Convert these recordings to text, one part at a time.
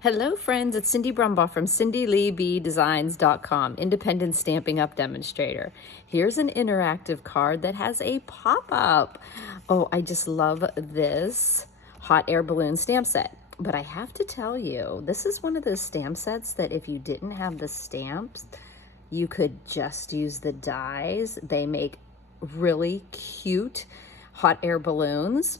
Hello friends, it's Cindy Brumbaugh from CindyLeeBDesigns.com, independent Stampin' Up demonstrator. Here's an interactive card that has a pop-up. Oh, I just love this hot air balloon stamp set. But I have to tell you, this is one of those stamp sets that if you didn't have the stamps, you could just use the dies. They make really cute hot air balloons.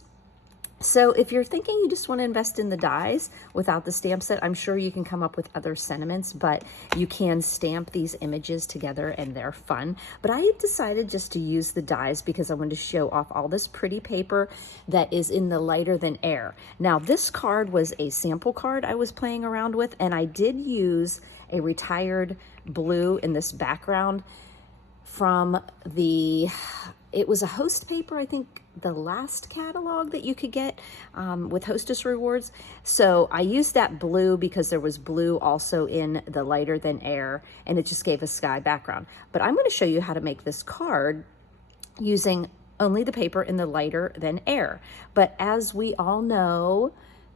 So if you're thinking you just want to invest in the dies without the stamp set, I'm sure you can come up with other sentiments, but you can stamp these images together and they're fun. But I decided just to use the dies because I wanted to show off all this pretty paper that is in the lighter than air. Now this card was a sample card I was playing around with, and I did use a retired blue in this background from it was a host paper, I think the last catalog that you could get with Hostess rewards. So I used that blue because there was blue also in the lighter than air, and it just gave a sky background. But I'm going to show you how to make this card using only the paper in the lighter than air. But as we all know,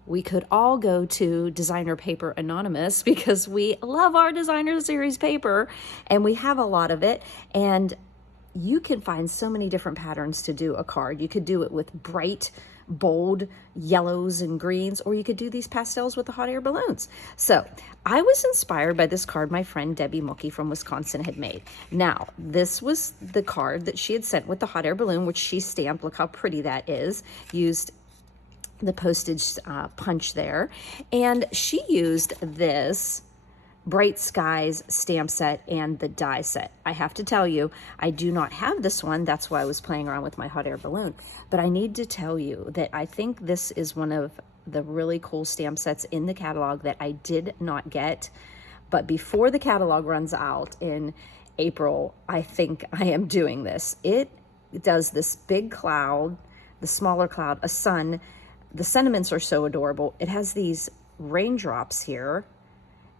we could all go to Designer Paper Anonymous because we love our Designer Series paper and we have a lot of it. And you can find so many different patterns to do a card. You could do it with bright, bold yellows and greens, or you could do these pastels with the hot air balloons. So I was inspired by this card my friend Debbie Mookie from Wisconsin had made. Now, this was the card that she had sent with the hot air balloon, which she stamped. Look how pretty that is. Used the postage punch there. And she used this Bright Skies stamp set and the die set. I have to tell you, I do not have this one. That's why I was playing around with my hot air balloon. But I need to tell you that I think this is one of the really cool stamp sets in the catalog that I did not get. But before the catalog runs out in April, I think I am doing this. It does this big cloud, the smaller cloud, a sun. The sentiments are so adorable. It has these raindrops here.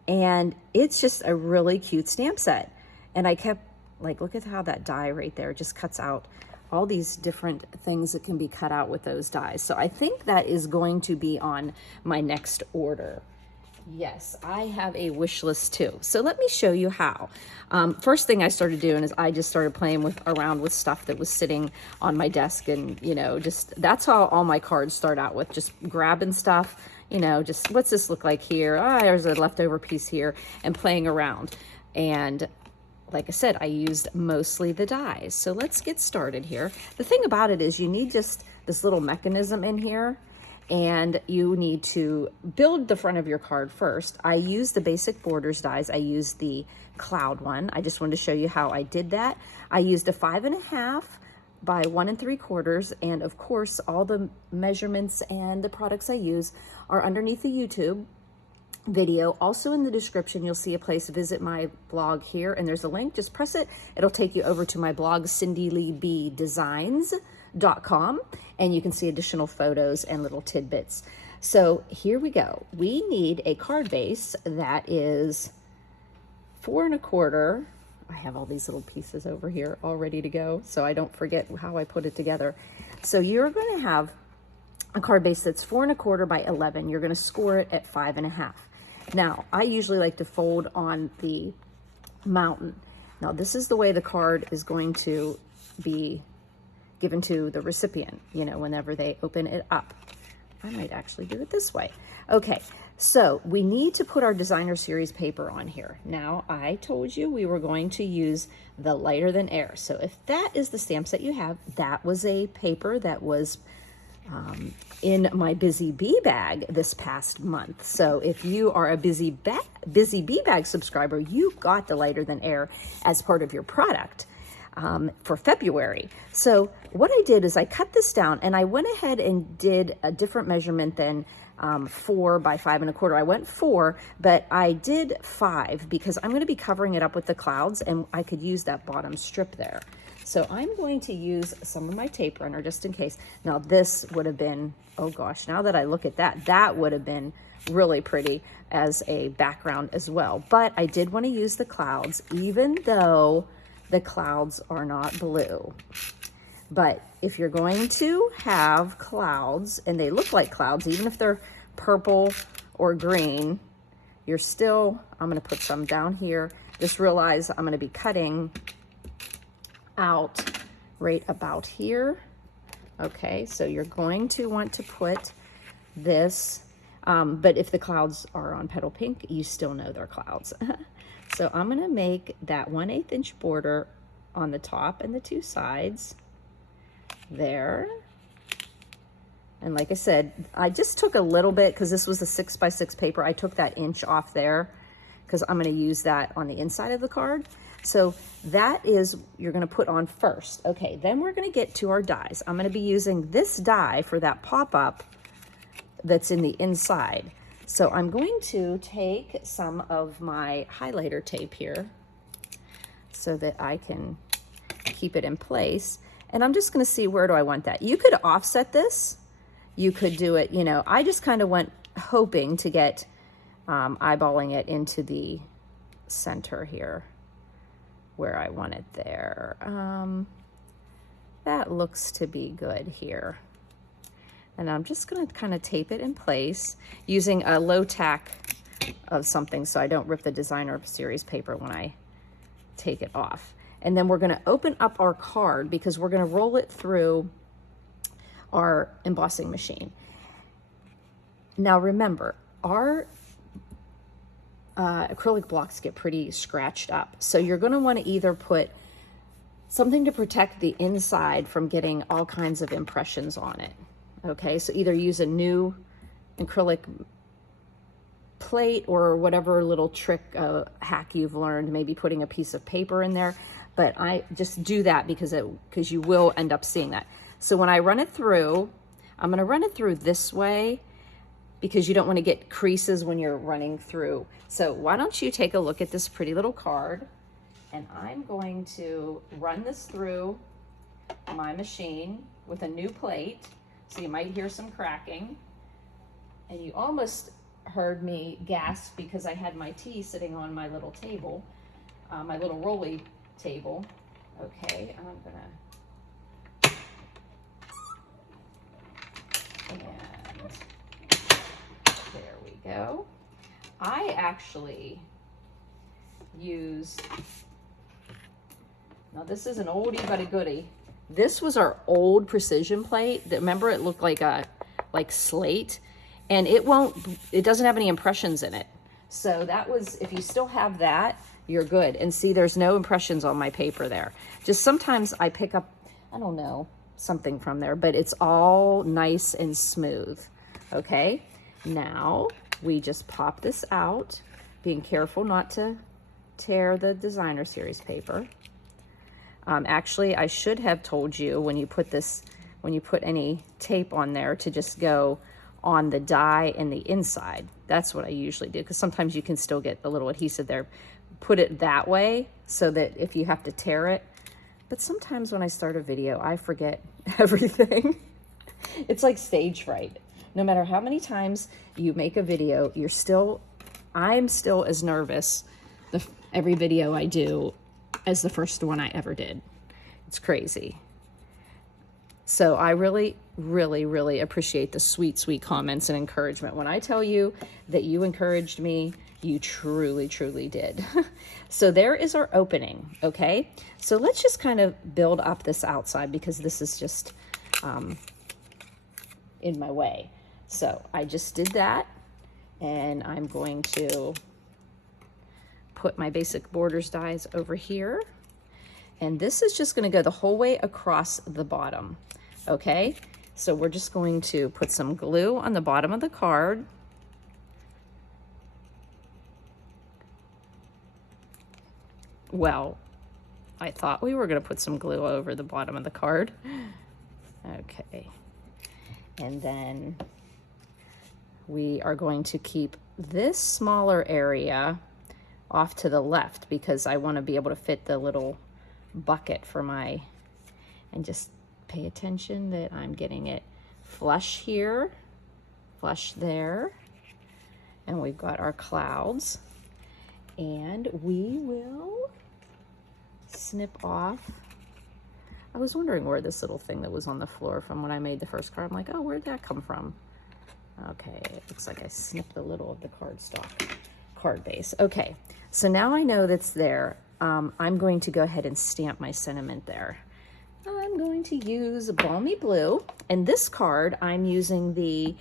And it's just a really cute stamp set. And I kept, like, look at how that die right there just cuts out all these different things that can be cut out with those dies. So I think that is going to be on my next order. Yes, I have a wish list too. So let me show you how. First thing I started doing is I just started playing around with stuff that was sitting on my desk, and just that's how all my cards start out with, just grabbing stuff, just what's this look like here? There's a leftover piece here, and playing around. And like I said, I used mostly the dies. So let's get started here. The thing about it is you need just this little mechanism in here, and you need to build the front of your card first. I used the basic borders dies. I used the cloud one. I just wanted to show you how I did that. I used a 5.5 by 1 3/4, and of course all the measurements and the products I use are underneath the YouTube video. Also in the description you'll see a place to visit my blog here, and there's a link. Just press it, it'll take you over to my blog, CindyLeeBDesigns.com, and you can see additional photos and little tidbits. So here we go. We need a card base that is 4 1/4. I have all these little pieces over here all ready to go so I don't forget how I put it together. So you're going to have a card base that's 4 1/4 by 11. You're going to score it at 5.5. Now, I usually like to fold on the mountain. Now, this is the way the card is going to be given to the recipient, whenever they open it up. I might actually do it this way. Okay, so we need to put our Designer Series paper on here. Now, I told you we were going to use the lighter than air. So if that is the stamp set you have, that was a paper that was in my Busy Bee bag this past month. So if you are a Busy Bee bag subscriber, you got the lighter than air as part of your product for February. So what I did is I cut this down, and I went ahead and did a different measurement than 4 by 5 1/4. I went 4, but I did 5 because I'm going to be covering it up with the clouds, and I could use that bottom strip there. So I'm going to use some of my tape runner just in case. Now this would have been, oh gosh, now that I look at that, that would have been really pretty as a background as well. But I did want to use the clouds, even though the clouds are not blue. But if you're going to have clouds, and they look like clouds, even if they're purple or green, you're still, I'm gonna put some down here. Just realize I'm gonna be cutting out right about here. Okay, so you're going to want to put this, but if the clouds are on petal pink, you still know they're clouds. So I'm gonna make that 1/8 inch border on the top and the two sides there. And like I said, I just took a little bit because this was a 6x6 paper. I took that inch off there because I'm going to use that on the inside of the card. So that is, you're going to put on first. Okay, then we're going to get to our dies. I'm going to be using this die for that pop-up that's in the inside. So I'm going to take some of my highlighter tape here so that I can keep it in place. And I'm just going to see, where do I want that? You could offset this. You could do it, you know, I just kind of went hoping to get eyeballing it into the center here where I want it there. That looks to be good here. And I'm just going to kind of tape it in place using a low tack of something so I don't rip the designer series paper when I take it off. And then we're going to open up our card because we're going to roll it through our embossing machine. Now remember, our acrylic blocks get pretty scratched up. So you're going to want to either put something to protect the inside from getting all kinds of impressions on it. Okay, so either use a new acrylic plate or whatever little trick hack you've learned, maybe putting a piece of paper in there. But I just do that because you will end up seeing that. So when I run it through, I'm going to run it through this way because you don't want to get creases when you're running through. So why don't you take a look at this pretty little card, and I'm going to run this through my machine with a new plate. So you might hear some cracking, and you almost heard me gasp because I had my tea sitting on my little table, my little rolly table. Okay, I'm gonna, and there we go. I actually use, now this is an oldie but a goodie. This was our old precision plate. Remember, it looked like a slate, and it doesn't have any impressions in it. So that was, if you still have that, you're good. And see, there's no impressions on my paper there. Just sometimes I pick up, I don't know, something from there, but it's all nice and smooth. Okay, now we just pop this out, being careful not to tear the designer series paper. Actually, I should have told you when you put any tape on there to just go on the die and the inside. That's what I usually do, because sometimes you can still get a little adhesive there. Put it that way so that if you have to tear it. But sometimes when I start a video, I forget everything. It's like stage fright. No matter how many times you make a video, I'm still as nervous every video I do as the first one I ever did. It's crazy. So I really, really, really appreciate the sweet, sweet comments and encouragement. When I tell you that you encouraged me, you truly, truly did. So there is our opening, okay? So let's just kind of build up this outside because this is just in my way. So I just did that, and I'm going to put my basic borders dies over here. And this is just going to go the whole way across the bottom, okay? So we're just going to put some glue on the bottom of the card. Well, I thought we were going to put some glue over the bottom of the card. Okay. And then we are going to keep this smaller area off to the left because I want to be able to fit the little bucket for and just pay attention that I'm getting it flush here, flush there, and we've got our clouds, and we will snip off. I was wondering where this little thing that was on the floor from when I made the first card. I'm like, oh, where'd that come from? Okay, it looks like I snipped a little of the cardstock. card base. Okay, so now I know that's there. I'm going to go ahead and stamp my sentiment there. I'm going to use Balmy Blue, and this card I'm using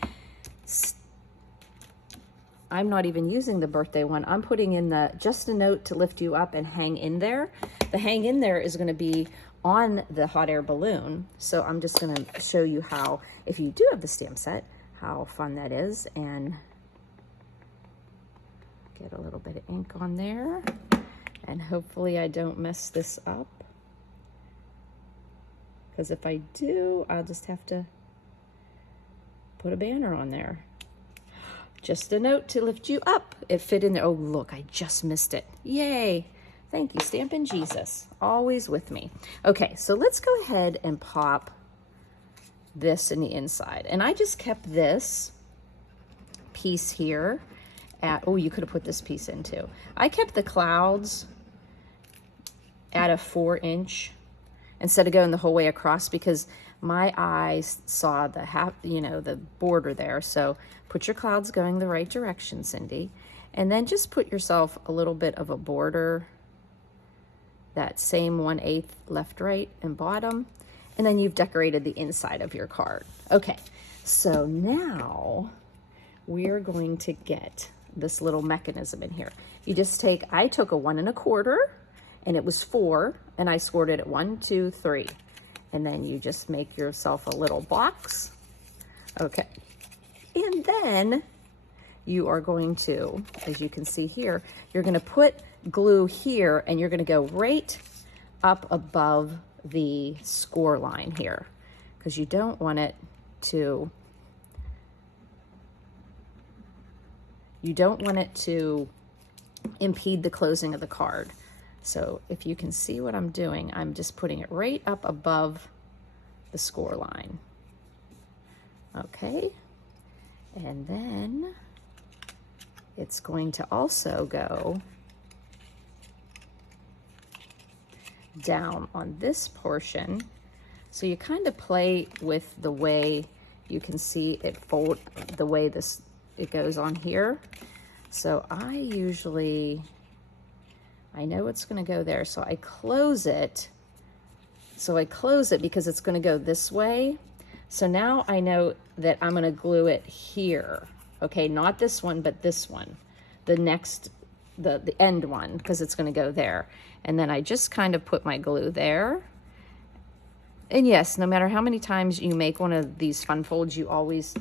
I'm not even using the birthday one. I'm putting in the just a note to lift you up and hang in there. The hang in there is going to be on the hot air balloon. So I'm just going to show you how, if you do have the stamp set, how fun that is. And get a little bit of ink on there. And hopefully I don't mess this up. Because if I do, I'll just have to put a banner on there. Just a note to lift you up. It fit in there. Oh, look, I just missed it. Yay. Thank you, Stampin' Jesus. Always with me. Okay, so let's go ahead and pop this in the inside. And I just kept this piece here at, oh, you could have put this piece in too. I kept the clouds at a 4-inch instead of going the whole way across because my eyes saw the the border there. So put your clouds going the right direction, Cindy. And then just put yourself a little bit of a border, that same 1/8 left, right, and bottom. And then you've decorated the inside of your card. Okay, so now we're going to get this little mechanism in here. You just take, I took a 1 1/4 and it was 4, and I scored it at 1, 2, 3. And then you just make yourself a little box. Okay. And then you are going to, as you can see here, you're going to put glue here and you're going to go right up above the score line here because you don't want it to impede the closing of the card. So if you can see what I'm doing, I'm just putting it right up above the score line. Okay. And then it's going to also go down on this portion. So you kind of play with the way you can see it fold, the way it goes on here. So I know it's going to go there, so I close it. So I close it because it's going to go this way. So now I know that I'm going to glue it here. Okay, not this one, but this one. The next, the end one, because it's going to go there. And then I just kind of put my glue there. And yes, no matter how many times you make one of these fun folds, you always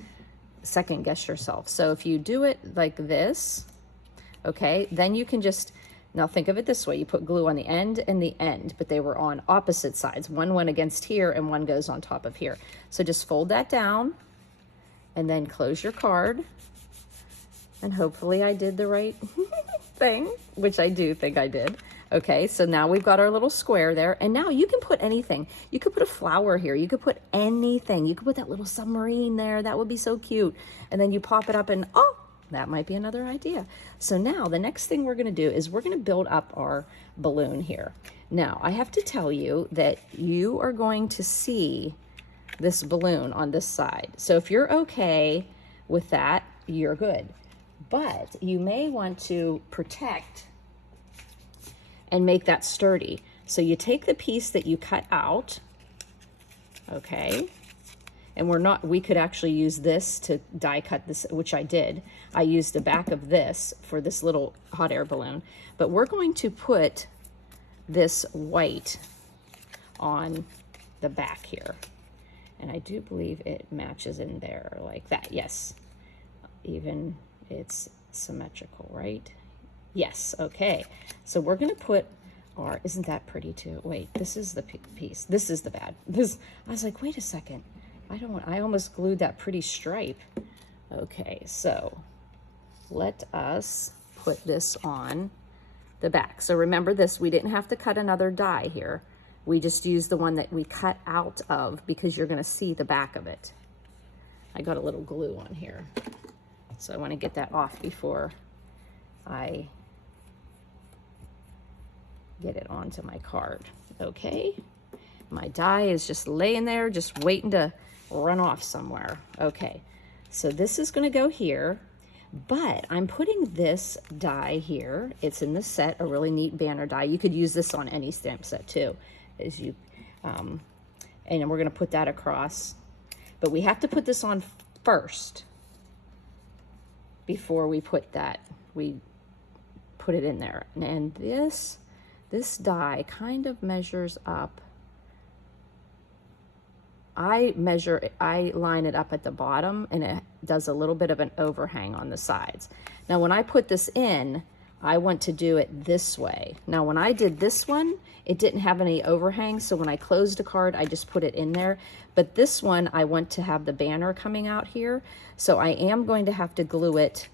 second guess yourself. So if you do it like this, okay, then you can just, now think of it this way. You put glue on the end and the end, but they were on opposite sides. One went against here and one goes on top of here. So just fold that down and then close your card. And hopefully I did the right thing, which I do think I did. Okay, so now we've got our little square there. And now you can put anything. You could put a flower here. You could put anything. You could put that little submarine there. That would be so cute. And then you pop it up and, oh, that might be another idea. So now the next thing we're going to do is we're going to build up our balloon here. Now I have to tell you that you are going to see this balloon on this side. So if you're okay with that, you're good. But you may want to protect and make that sturdy. So you take the piece that you cut out, okay? And we could actually use this to die cut this, which I did. I used the back of this for this little hot air balloon. But we're going to put this white on the back here. And I do believe it matches in there like that. Yes, even it's symmetrical, right? Yes, okay. So we're gonna put our, isn't that pretty too? Wait, this is the piece. This is the bad. I was like, wait a second. I almost glued that pretty stripe. Okay, so let us put this on the back. So remember this, we didn't have to cut another die here. We just used the one that we cut out of because you're gonna see the back of it. I got a little glue on here. So I wanna get that off before I get it onto my card, okay? My die is just laying there, just waiting to run off somewhere. Okay, so this is gonna go here. But I'm putting this die here. It's in the set, a really neat banner die. You could use this on any stamp set too, and we're gonna put that across. But we have to put this on first before we put it in there. And this die kind of measures up. I line it up at the bottom, and it does a little bit of an overhang on the sides. Now when I put this in, I want to do it this way. Now when I did this one, it didn't have any overhang, so when I closed a card, I just put it in there. But this one, I want to have the banner coming out here, so I am going to have to glue it.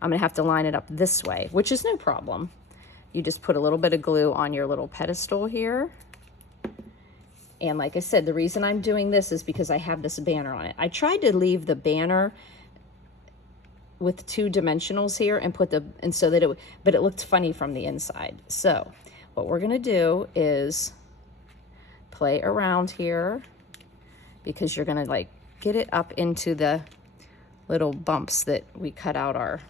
I'm gonna have to line it up this way, which is no problem. You just put a little bit of glue on your little pedestal here. And like I said, the reason I'm doing this is because I have this banner on it. I tried to leave the banner with 2 dimensionals here and so that but it looked funny from the inside. So what we're gonna do is play around here, because you're gonna like get it up into the little bumps that we cut out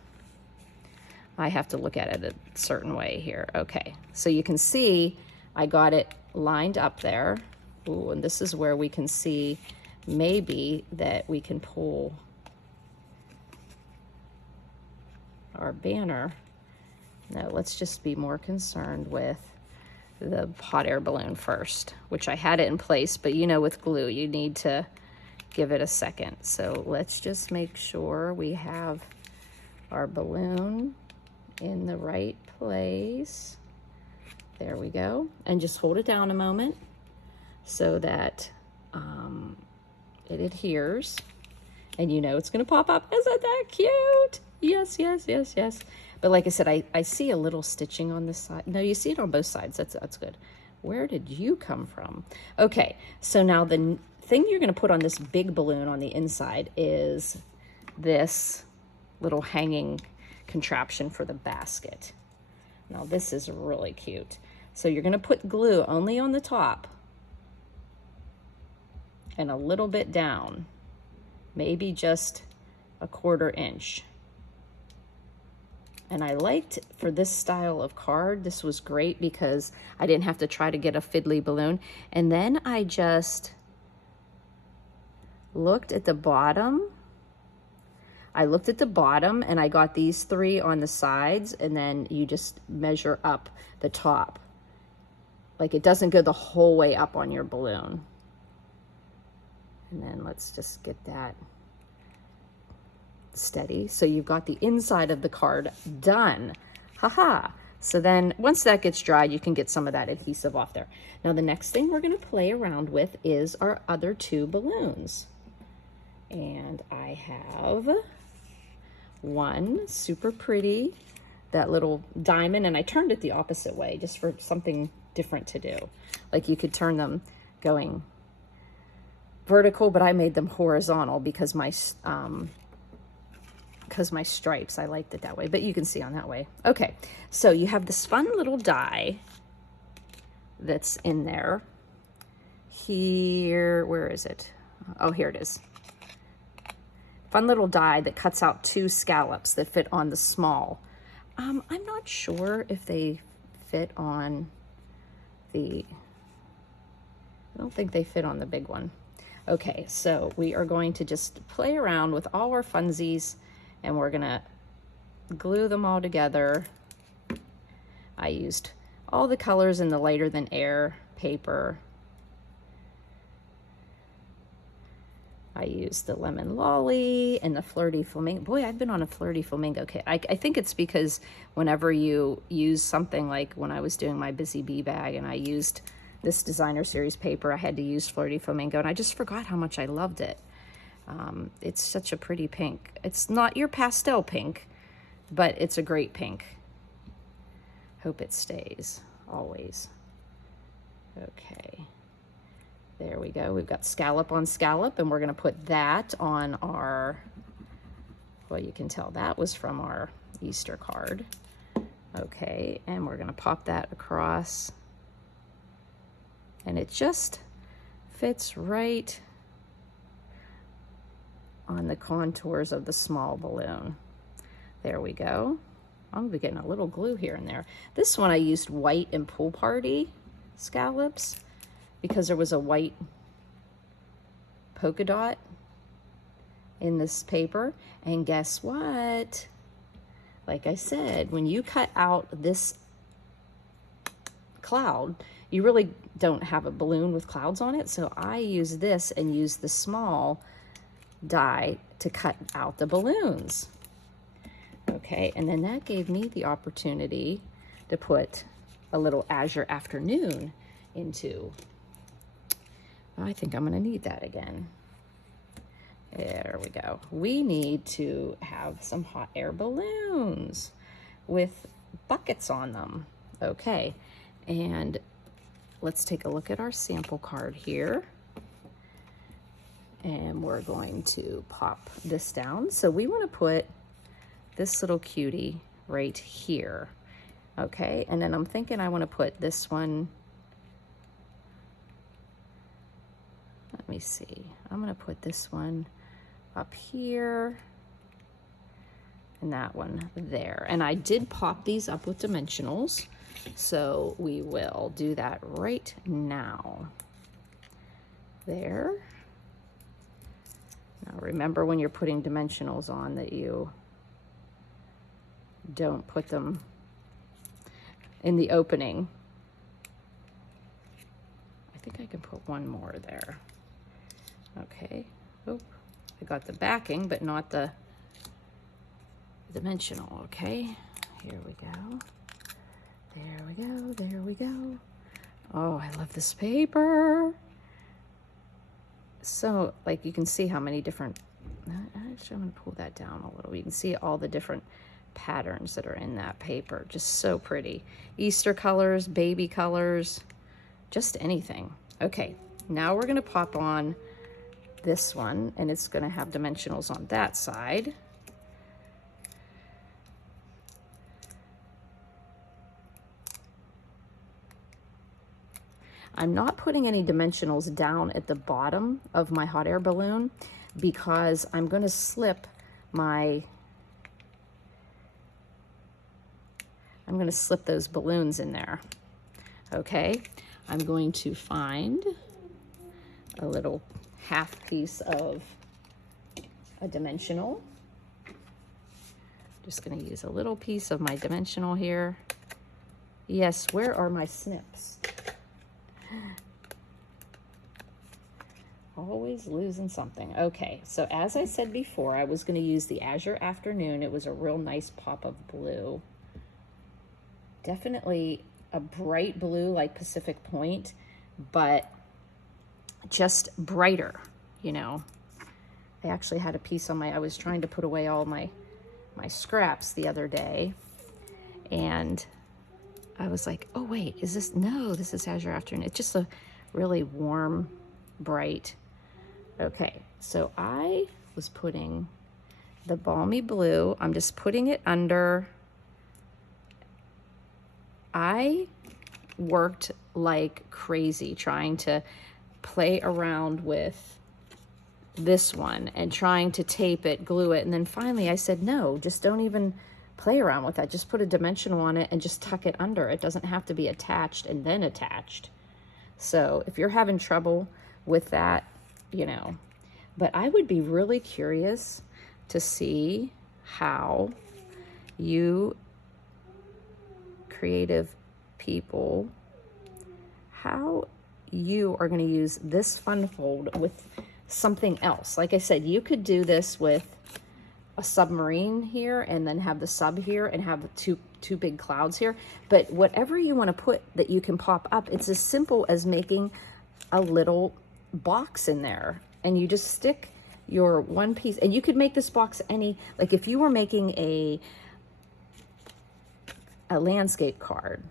I have to look at it a certain way here. Okay, so you can see I got it lined up there. Ooh, and this is where we can see maybe that we can pull our banner. No, let's just be more concerned with the hot air balloon first, which I had it in place, but you know, with glue, you need to give it a second. So let's just make sure we have our balloon in the right place. There we go. And just hold it down a moment so that it adheres, and you know it's gonna pop up. Isn't that cute? Yes, yes, yes, yes. But like I said, I see a little stitching on this side. No, you see it on both sides. That's good. Where did you come from? Okay, so now the thing you're gonna put on this big balloon on the inside is this little hanging contraption for the basket. Now this is really cute. So you're gonna put glue only on the top and a little bit down, maybe just a 1/4 inch. And I liked, for this style of card, this was great because I didn't have to try to get a fiddly balloon. And then I just looked at the bottom. I looked at the bottom and I got these 3 on the sides, and then you just measure up the top. Like it doesn't go the whole way up on your balloon. And then let's just get that steady. So you've got the inside of the card done. Haha. So then once that gets dried, you can get some of that adhesive off there. Now the next thing we're going to play around with is our other 2 balloons. And I have one super pretty, that little diamond, and I turned it the opposite way just for something different to do. Like you could turn them going vertical, but I made them horizontal because my stripes, I liked it that way, but you can see on that way. Okay, so you have this fun little die that's in there. Here, where is it? Oh, here it is. Fun little die that cuts out 2 scallops that fit on the small. I'm not sure if they fit on I don't think they fit on the big one. Okay, so we are going to just play around with all our funsies, and we're gonna glue them all together. I used all the colors in the lighter than air paper. I used the lemon lolly and the flirty flamingo. Boy, I've been on a flirty flamingo kit. I think it's because whenever you use something, like when I was doing my Busy Bee bag and I used this designer series paper, I had to use flirty flamingo, and I just forgot how much I loved it. It's such a pretty pink. It's not your pastel pink, but it's a great pink. Hope it stays always. Okay, there we go. We've got scallop on scallop, and we're gonna put that on our, well, you can tell that was from our Easter card. Okay, and we're gonna pop that across, and it just fits right on the contours of the small balloon. There we go. I'm gonna be getting a little glue here and there. This one I used white and Pool Party scallops because there was a white polka dot in this paper. And guess what? Like I said, when you cut out this cloud, you really don't have a balloon with clouds on it. So I use this and use the small die to cut out the balloons. Okay, and then that gave me the opportunity to put a little Azure Afternoon into. I think I'm gonna need that again. There we go. We need to have some hot air balloons with buckets on them. Okay, and let's take a look at our sample card here. And we're going to pop this down. So we want to put this little cutie right here. Okay, and then I'm thinking I want to put this one. Let me see. I'm going to put this one up here and that one there. And I did pop these up with dimensionals, so we will do that right now. There. Now remember, when you're putting dimensionals on, that you don't put them in the opening. I think I can put one more there. Okay. Oh, I got the backing, but not the dimensional. Okay. Here we go. There we go. There we go. Oh, I love this paper. So, like, you can see how many different, actually, I'm going to pull that down a little. You can see all the different patterns that are in that paper. Just so pretty. Easter colors, baby colors, just anything. Okay, now we're going to pop on this one, and it's going to have dimensionals on that side. I'm not putting any dimensionals down at the bottom of my hot air balloon because I'm going to slip my, I'm going to slip those balloons in there. Okay, I'm going to find a little half piece of a dimensional. Just going to use a little piece of my dimensional here. Yes, where are my snips? Always losing something. Okay, so as I said before, I was going to use the Azure Afternoon. It was a real nice pop of blue. Definitely a bright blue like Pacific Point, but just brighter, you know. I actually had a piece on my, I was trying to put away all my scraps the other day, and I was like, oh wait, is this, no, this is Azure Afternoon. It's just a really warm, bright. Okay, so I was putting the balmy blue, I'm just putting it under. I worked like crazy trying to play around with this one and trying to tape it, glue it, and then finally I said, no, just don't even play around with that. Just put a dimensional on it and just tuck it under. It doesn't have to be attached and then attached. So if you're having trouble with that, you know, but I would be really curious to see how you creative people, how you are going to use this fun fold with something else. Like I said, you could do this with a submarine here and then have the sub here and have two big clouds here. But whatever you want to put that you can pop up, it's as simple as making a little box in there, and you just stick your one piece, and you could make this box any, like if you were making a landscape card,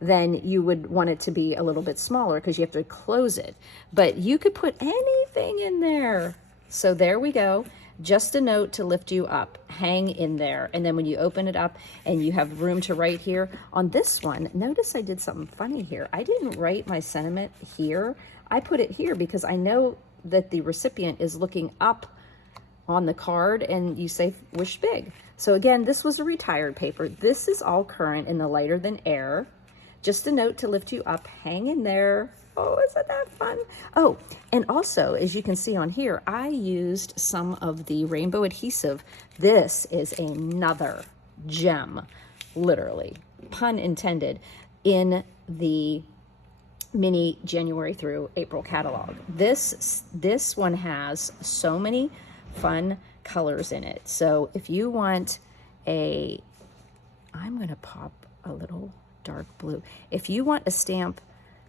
then you would want it to be a little bit smaller because you have to close it. But you could put anything in there. So there we go. Just a note to lift you up. Hang in there. And then when you open it up and you have room to write here, on this one, notice I did something funny here. I didn't write my sentiment here. I put it here because I know that the recipient is looking up on the card and you say wish big. So again, this was a retired paper. This is all current in the lighter than air. Just a note to lift you up, hang in there. Oh, isn't that fun? Oh, and also, as you can see on here, I used some of the rainbow adhesive. This is another gem, literally, pun intended, in the mini January through April catalog. This one has so many fun colors in it. So if you want I'm gonna pop a little dark blue. If you want a stamp,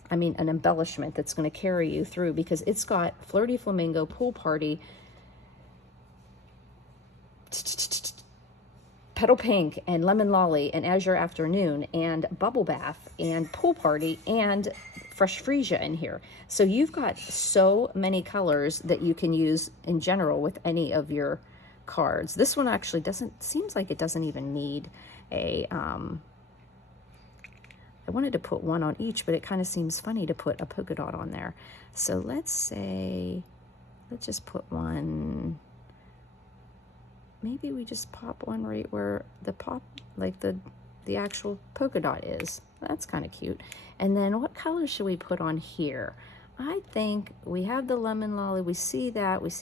I mean an embellishment that's gonna carry you through, because it's got Flirty Flamingo, Pool Party, Petal Pink, and Lemon Lolly, and Azure Afternoon, and Bubble Bath, and Pool Party, and Fresh Freesia in here. So you've got so many colors that you can use in general with any of your cards. This one actually seems like it doesn't even need a, I wanted to put one on each, but it kind of seems funny to put a polka dot on there. So let's just put one. Maybe we just pop one right where the the actual polka dot is. That's kind of cute. And then what color should we put on here? I think we have the Lemon Lolly. We see that. Maybe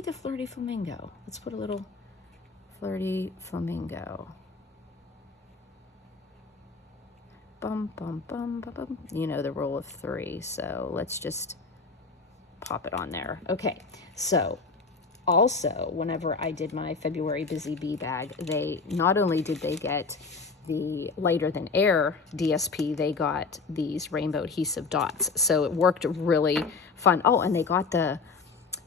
the Flirty Flamingo. Let's put a little Flirty Flamingo. Bum, bum, bum, bum, bum. You know the rule of 3. So let's just pop it on there. Okay. So also, whenever I did my February Busy Bee bag, not only did they get the lighter than air DSP, they got these rainbow adhesive dots. So it worked really fun. Oh, and they got the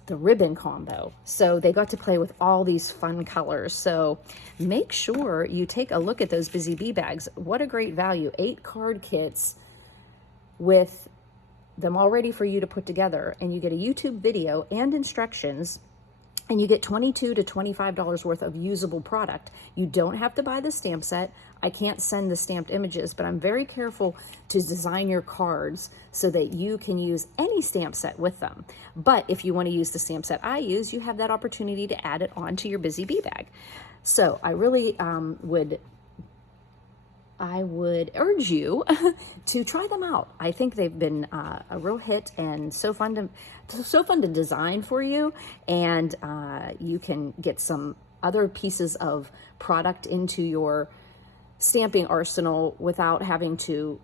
ribbon combo. So they got to play with all these fun colors. So make sure you take a look at those Busy Bee bags. What a great value. 8 card kits with them all ready for you to put together. And you get a YouTube video and instructions, and you get $22 to $25 worth of usable product. You don't have to buy the stamp set. I can't send the stamped images, but I'm very careful to design your cards so that you can use any stamp set with them. But if you want to use the stamp set I use, you have that opportunity to add it onto your Busy Bee bag. So I really would urge you to try them out. I think they've been a real hit and so fun to design for you, and you can get some other pieces of product into your stamping arsenal without having to,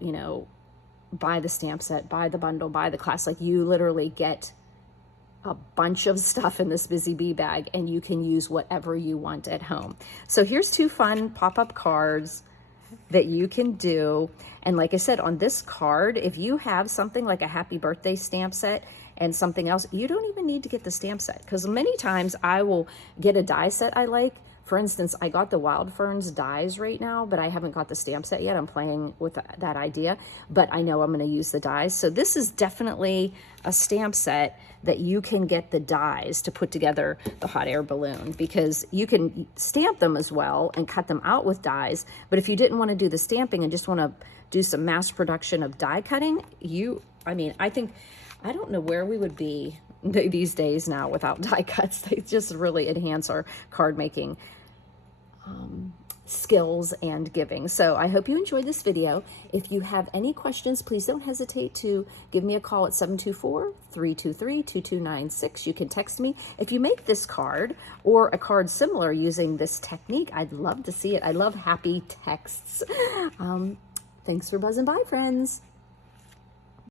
buy the stamp set, buy the bundle, buy the class. Like, you literally get a bunch of stuff in this Busy Bee bag, and you can use whatever you want at home. So here's 2 fun pop-up cards that you can do. And like I said, on this card, if you have something like a happy birthday stamp set and something else, you don't even need to get the stamp set, because many times I will get a die set I like. For instance, I got the Wild Ferns dies right now, but I haven't got the stamp set yet. I'm playing with that idea, but I know I'm going to use the dies. So this is definitely a stamp set that you can get the dies to put together the hot air balloon, because you can stamp them as well and cut them out with dies. But if you didn't want to do the stamping and just want to do some mass production of die cutting, I don't know where we would be these days now without die cuts. They just really enhance our card making skills and giving. So I hope you enjoyed this video. If you have any questions, please don't hesitate to give me a call at 724-323-2296. You can text me. If you make this card or a card similar using this technique, I'd love to see it. I love happy texts. Thanks for buzzing by, friends.